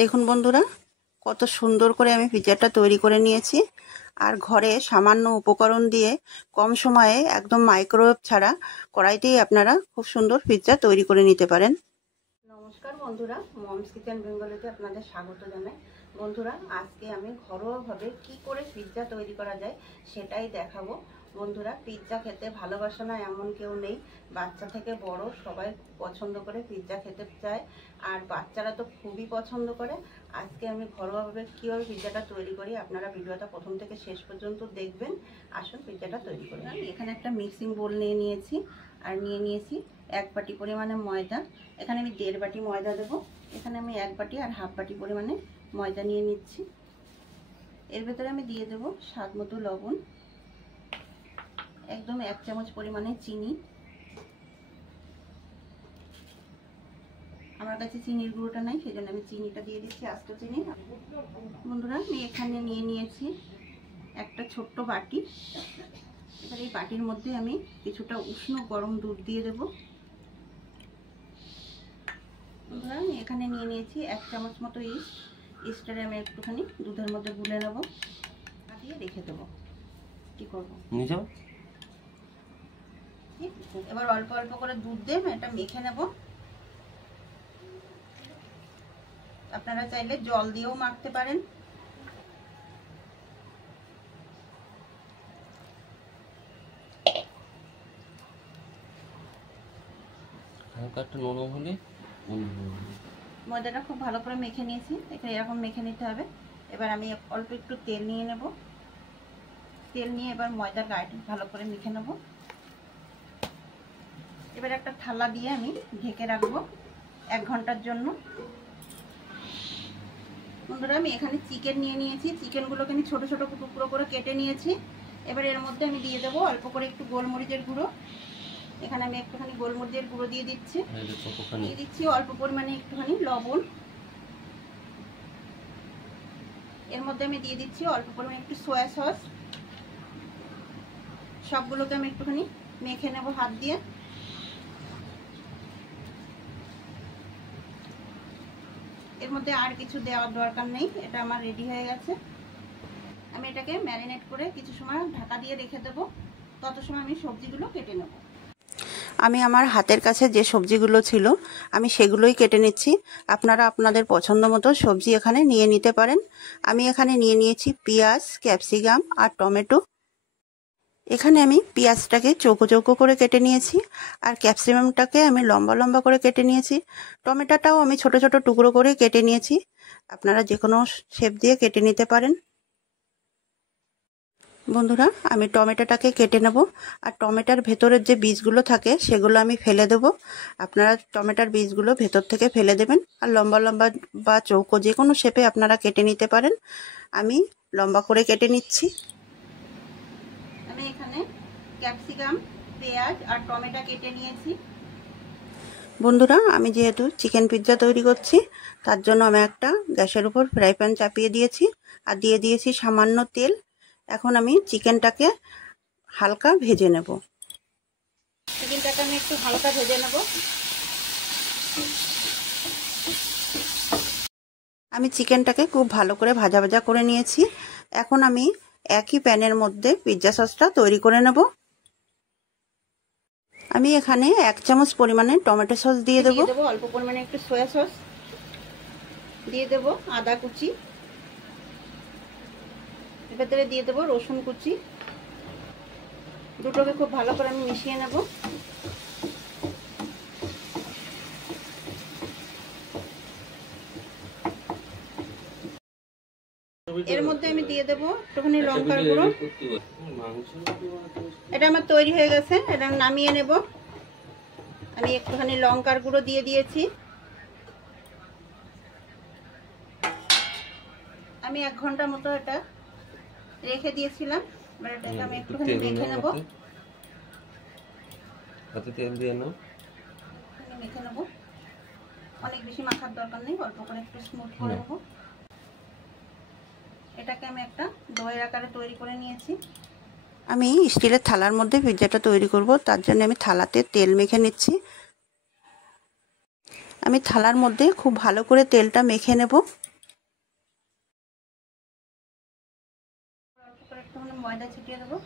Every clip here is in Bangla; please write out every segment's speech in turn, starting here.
দেখুন বন্ধুরা, কত সুন্দর করে আমি পিৎজাটা তৈরি করে নিয়েছি। আর ঘরে সামান্য উপকরণ দিয়ে কম সময়ে একদম মাইক্রোওয়েভ ছাড়া কড়াইতেই আপনারা খুব সুন্দর পিৎজা তৈরি করে নিতে পারেন। নমস্কার বন্ধুরা, মমস কিচেন বেঙ্গলিতে আপনাদের স্বাগত জানাই। বন্ধুরা, আজকে আমি ঘরোয়াভাবে কি করে পিৎজা তৈরি করা যায় সেটাই দেখাবো। বন্ধুরা, পিৎজা খেতে ভালোবাসে না এমন কেউ নেই। বাচ্চা থেকে বড় সবাই পছন্দ করে পিৎজা খেতে চায়, আর বাচ্চারা তো খুবই পছন্দ করে। আজকে আমি ঘরোয়াভাবে কীভাবে পিৎজাটা তৈরি করি আপনারা ভিডিওটা প্রথম থেকে শেষ পর্যন্ত দেখবেন। আসুন পিৎজাটা তৈরি করি। আমি এখানে একটা মিক্সিং বোল নিয়ে নিয়েছি, আর নিয়ে নিয়েছি 1 বাটি পরিমাণে ময়দা। এখানে আমি 1.5 বাটি ময়দা দেবো। এখানে আমি 1 বাটি আর হাফ বাটি পরিমাণে ময়দা নিয়ে নিচ্ছি। এর ভেতরে আমি দিয়ে দেবো স্বাদ মতো লবণ, একদম 1 চামচ পরিমাণে চিনি। আমার কাছে চিনির গুঁড়োটা নাই, সেই জন্য আমি চিনিটা দিয়ে দিচ্ছি, আস্ত চিনি। বন্ধুরা, আমি এখানে নিয়ে নিয়েছি একটা ছোট্ট বাটি। এবার এই বাটির মধ্যে আমি কিছুটা উষ্ণ গরম দুধ দিয়ে দেবো। বন্ধুরা, আমি এখানে নিয়ে নিয়েছি 1 চামচ মতো ইস্ট। ইস্টটারে আমি একটুখানি দুধের মধ্যে গুলে নেবো, দিয়ে রেখে দেবো। কি করবো এবার অল্প অল্প করে দুধ দিয়ে এটা মেখে নেব। আপনারা চাইলে জল দিয়েও মাখতে পারেন। ময়দাটা খুব ভালো করে মেখে নিয়েছি, এখানে এরকম মেখে নিতে হবে। এবার আমি অল্প একটু তেল নিয়ে নেব। তেল নিয়ে এবার ময়দার গায়েটা ভালো করে মেখে নেব। এবার একটা থালা দিয়ে আমি ঢেকে রাখবো 1 ঘন্টার জন্য। বন্ধুরা, আমি এখানে চিকেন নিয়ে নিয়েছি। চিকেনগুলোকে আমি ছোট ছোট টুকরো করে কেটে নিয়েছি। এবার এর মধ্যে আমি দিয়ে দেবো অল্প করে একটু গোলমরিচের গুঁড়ো। এখানে আমি একটুখানি গোলমরিচের গুঁড়ো দিয়ে দিচ্ছি। দিয়ে দিচ্ছি অল্প পরিমাণে একটুখানি লবণ। এর মধ্যে আমি দিয়ে দিচ্ছি অল্প পরিমাণে একটু সয়া সস। সবগুলোকে আমি একটুখানি মেখে নেব হাত দিয়ে। এর মধ্যে আর কিছু দেওয়ার দরকার নেই, এটা আমার রেডি হয়ে গেছে। আমি এটাকে ম্যারিনেট করে কিছু সময় ঢাকা দিয়ে রেখে দেবো। তত সময় আমি সবজিগুলো কেটে নেব। আমি আমার হাতের কাছে যে সবজিগুলো ছিল আমি সেগুলোই কেটে নিচ্ছি। আপনারা আপনাদের পছন্দ মতো সবজি এখানে নিয়ে নিতে পারেন। আমি এখানে নিয়ে নিয়েছি পেঁয়াজ, ক্যাপসিকাম আর টমেটো। এখানে আমি পেঁয়াজটাকে চৌকো চৌকো করে কেটে নিয়েছি, আর ক্যাপসিকামটাকে আমি লম্বা লম্বা করে কেটে নিয়েছি। টমেটোটাও আমি ছোট ছোট টুকরো করে কেটে নিয়েছি। আপনারা যে কোনো শেপ দিয়ে কেটে নিতে পারেন। বন্ধুরা, আমি টমেটোটাকে কেটে নেব, আর টমেটোর ভেতরের যে বীজগুলো থাকে সেগুলো আমি ফেলে দেব। আপনারা টমেটোর বীজগুলো ভেতর থেকে ফেলে দেবেন। আর লম্বা লম্বা বা চৌকো যে কোনো শেপে আপনারা কেটে নিতে পারেন। আমি লম্বা করে কেটে নিচ্ছি। আমি এখানে ক্যাপসিকাম, পেঁয়াজ আর টমেটো কেটে নিয়েছি। বন্ধুরা, আমি যেহেতু চিকেন পিৎজা তৈরি করছি তার জন্য আমি একটা গ্যাসের উপর ফ্রাই প্যান চাপিয়ে দিয়েছি, আর দিয়ে দিয়েছি সামান্য তেল। এখন আমি চিকেনটাকে হালকা ভেজে নেব। চিকেনটাকে আমি একটু হালকা ভেজে নেব। আমি চিকেনটাকে খুব ভালো করে ভাজা ভাজা করে নিয়েছি। এখন আমি একই প্যানের মধ্যে পিৎজা সসটা তৈরি করে নেব। আমি এখানে 1 চামচ পরিমাণে টমেটো সস দিয়ে দেবো। অল্প পরিমাণে একটু সয়া সস দিয়ে দেব, আদা কুচি, ভেতরে দিয়ে দেবো রসুন কুচি। দুটোকে খুব ভালো করে আমি মিশিয়ে নেব। এর মধ্যে আমি দিয়ে দেবো একটুখানি লঙ্কার গুঁড়ো। এটা আমার তৈরি হয়ে গেছে, এটা নামিয়ে নেব। আমি একটুখানি লঙ্কার গুঁড়ো দিয়ে দিয়েছি। আমি 1 ঘন্টার মতো এটা রেখে দিয়েছিলাম। এবার এটাকে আমি একটুখানি মেখে নেব। তেল দিয়ে মেখে নেব। অনেক বেশি মাখার দরকার নেই, অল্প করে একটু স্মুথ করে নেব। এটাকে আমি একটা দইয়ের আকারে তৈরি করে নিয়েছি। আমি স্টিলের থালার মধ্যে পিৎজাটা তৈরি করব, তার জন্য আমি থালাতে তেল মেখে নিচ্ছি। আমি থালার মধ্যে খুব ভালো করে তেলটা মেখে নেব। ময়দা ছিটিয়ে দেবো।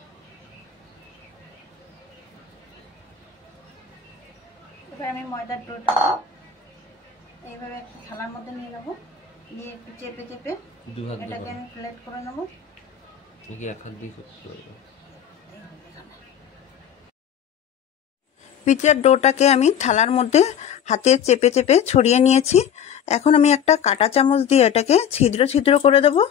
এবার আমি ময়দার ডোটা এইভাবে একটা থালার মধ্যে নিয়ে নেবো, নিয়ে একটু চেপে চেপে এটাকে আমি প্লেট করে নেবো। পিৎজার ডোটাকে আমি থালার মধ্যে হাতে চেপে চেপে ছড়িয়ে নিয়েছি। এখন আমি একটা কাঁটা চামচ দিয়ে এটাকে ছিদ্র ছিদ্র করে দেবো।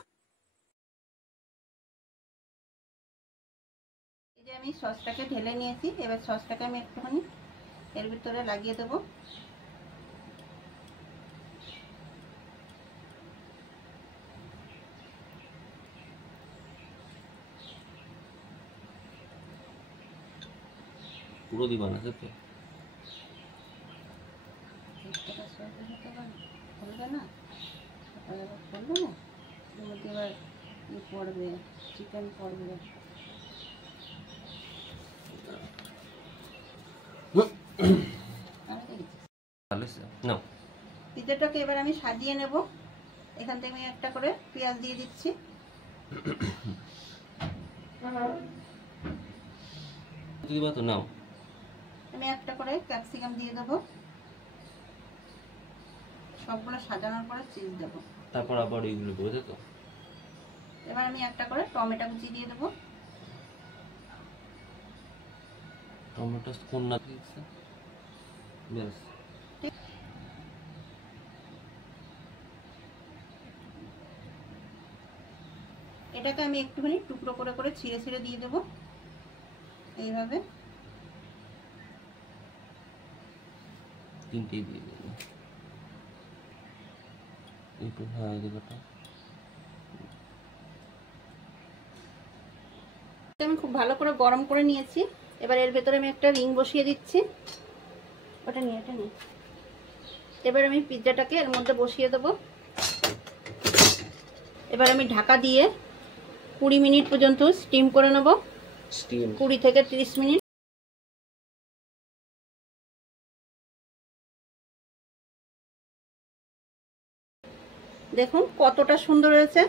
এই যে আমি সসটাকে ঢেলে নিয়েছি, এবার সসটাকে আমি একটুখানি এর ভিতরে লাগিয়ে দেবো। পুরো দিবা না তো খুলবে না, খুলবে না, এর মধ্যে এবার ই পড়বে, চিকেন পড়বে। পিৎজাটাকে এবার আমি সাজিয়ে নেব। এখান থেকে আমি একটা করে পেঁয়াজ দিয়ে দিচ্ছি। আমি একটা করে ক্যাপসিকাম দিয়ে দেবো। সবগুলো সাজানোর পরে চিজ দেবো, তারপর আবার এইগুলো দেবো তো। এবার আমি একটা করে টমেটো কুচি দিয়ে দেবো। টমেটো কোন না দিয়েছে বেশ। এটাকে আমি একটুখানি টুকরো করে করে ছিঁড়ে ছিঁড়ে দিয়ে দেবো এইভাবে। তিনটে দিয়ে দেবো একটু। হ্যাঁ দেবোটা আমি খুব ভালো করে গরম করে নিয়েছি। এবার এর ভেতরে আমি একটা রিং বসিয়ে দিচ্ছি। ওটা নিয়ে এটা নিয়ে এবার আমি পিৎজাটাকে এর মধ্যে বসিয়ে দেবো। এবার আমি ঢাকা দিয়ে 20 মিনিট পর্যন্ত স্টিম করে নেব। 20 থেকে 30 মিনিট। দেখুন কতটা সুন্দর হয়েছে,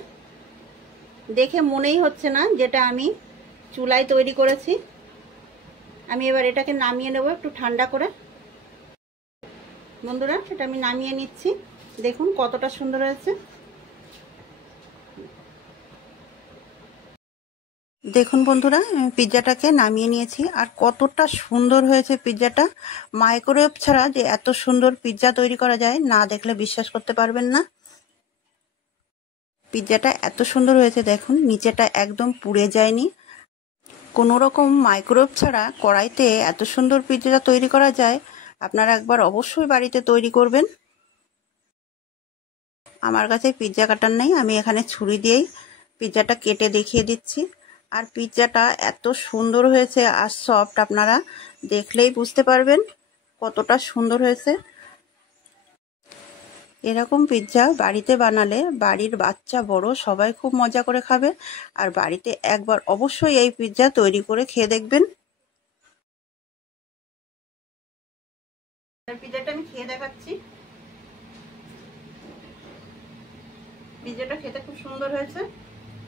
দেখে মনেই হচ্ছে না যেটা আমি চুলায় তৈরি করেছি। আমি এবার এটাকে নামিয়ে নেব একটু ঠান্ডা করে। বন্ধুরা এটা আমি নামিয়ে নিচ্ছি, দেখুন কতটা সুন্দর হয়েছে। দেখুন বন্ধুরা আমি পিৎজাটাকে নামিয়ে নিয়েছি, আর কতটা সুন্দর হয়েছে পিৎজাটা। মাইক্রোওয়েভ ছাড়া যে এত সুন্দর পিৎজা তৈরি করা যায় না দেখলে বিশ্বাস করতে পারবেন না। পিৎজাটা এত সুন্দর হয়েছে, দেখুন নিচেটা একদম পুড়ে যায়নি। কোনো রকম মাইক্রোওয়েভ ছাড়া কড়াইতে এত সুন্দর পিৎজা তৈরি করা যায়, আপনারা একবার অবশ্যই বাড়িতে তৈরি করবেন। আমার কাছে পিৎজা কাটার নেই, আমি এখানে ছুরি দিয়েই পিৎজাটা কেটে দেখিয়ে দিচ্ছি। আর পিৎজাটা এত সুন্দর হয়েছে আর সফট, আপনারা দেখলেই বুঝতে পারবেন কতটা সুন্দর হয়েছে। এরকম পিৎজা বাড়িতে বানালে বাড়ির বাচ্চা বড় সবাই খুব মজা করে খাবে। আর বাড়িতে একবার অবশ্যই এই পিৎজা তৈরি করে খেয়ে দেখবেন। পিৎজাটা আমি খেয়ে দেখাচ্ছি। পিৎজাটা খেতে খুব সুন্দর হয়েছে।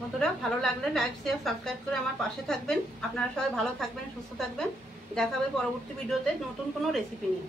বন্ধুরা ভালো লাগলে লাইক শেয়ার সাবস্ক্রাইব করে আমার পাশে থাকবেন। আপনারা সবাই ভালো থাকবেন, সুস্থ থাকবেন। দেখা হবে পরবর্তী ভিডিওতে নতুন কোনো রেসিপি নিয়ে।